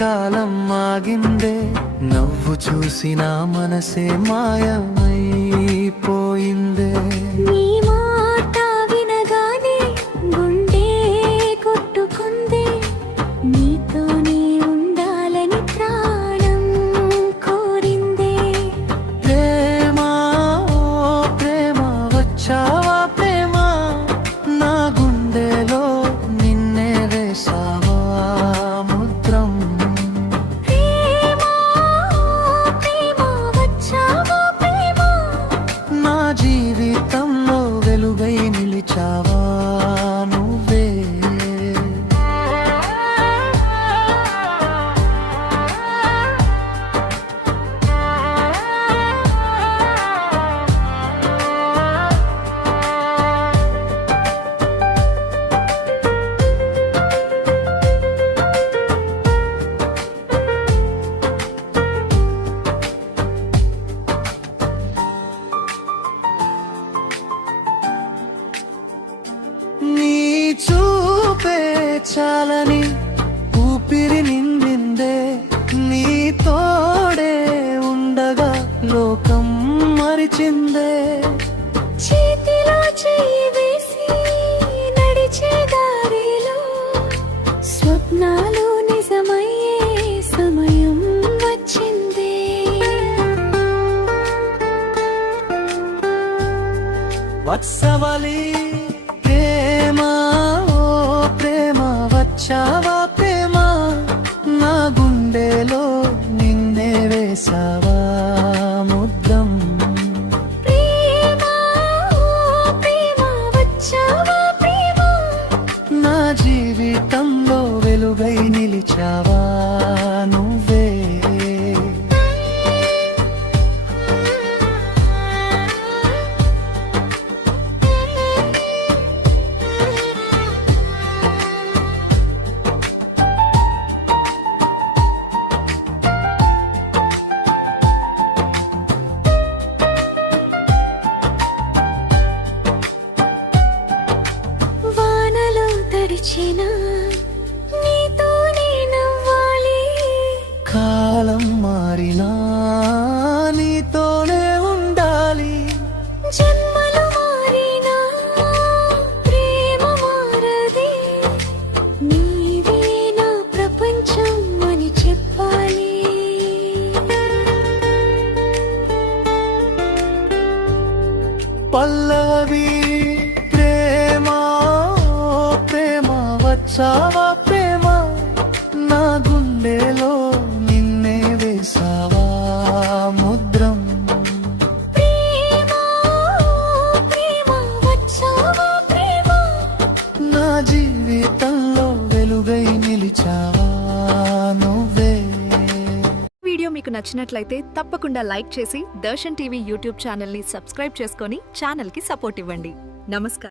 కాలం ఆగిందే, నవ్వు చూసి నా మనసే మాయమైపోయిందే. నీ మాట వినగానే గుండె కొట్టుకుందే, నీతోనే ఉండాలని ప్రాణం కోరిందే. ప్రేమ ఓ ప్రేమ వచ్చావా ప్రేమ, నా గుండెలో నిన్నే వేసావా ముద్రం. ప్రేమ ప్రేమ వచ్చావా ప్రేమ, నా జీవితంలో వెలుగై నిలిచావా నువ్వే. నీ చూపే చాలని ఊపిరి నిండిందే, నీ తోడే ఉండగా లోకం మరిచిందే. చేతిలో చేయి వేసి నడిచే దారిలో స్వప్నాలు నిజమయ్యే సమయం వచ్చిందే. వత్సవలి ప్రేమ ఓ ప్రేమ వచ్చావా ప్రేమ, నా గుండెలో నిన్నే వేసావా ముద్రం. ప్రేమ ప్రేమ వచ్చావా ప్రేమ, నా జీవితంలో వెలుగై నిలిచావా నువ్వే. వానలో తడిచిన నీతోనే నవ్వాలి, కాలం మారినా నీతోనే ఉండాలి. జన్మలు మారినా ప్రేమ మారదే, నీవే నా ప్రపంచం అని చెప్పాలి. పల్లవి ప్రేమ ఓ ప్రేమ వచ్చావా ప్రేమ, నా గుండెలో నిన్నే వేసావా ముద్రం. ప్రేమ ప్రేమ వచ్చావా ప్రేమ, నా జీవితంలో వెలుగై నిలిచావా నువ్వే. వీడియో మీకు నచ్చినట్లయితే తప్పకుండా లైక్ చేసి దర్శన్ టీవీ యూట్యూబ్ ఛానల్ని సబ్స్క్రైబ్ చేసుకొని ఛానల్కి సపోర్ట్ ఇవ్వండి. నమస్కారం.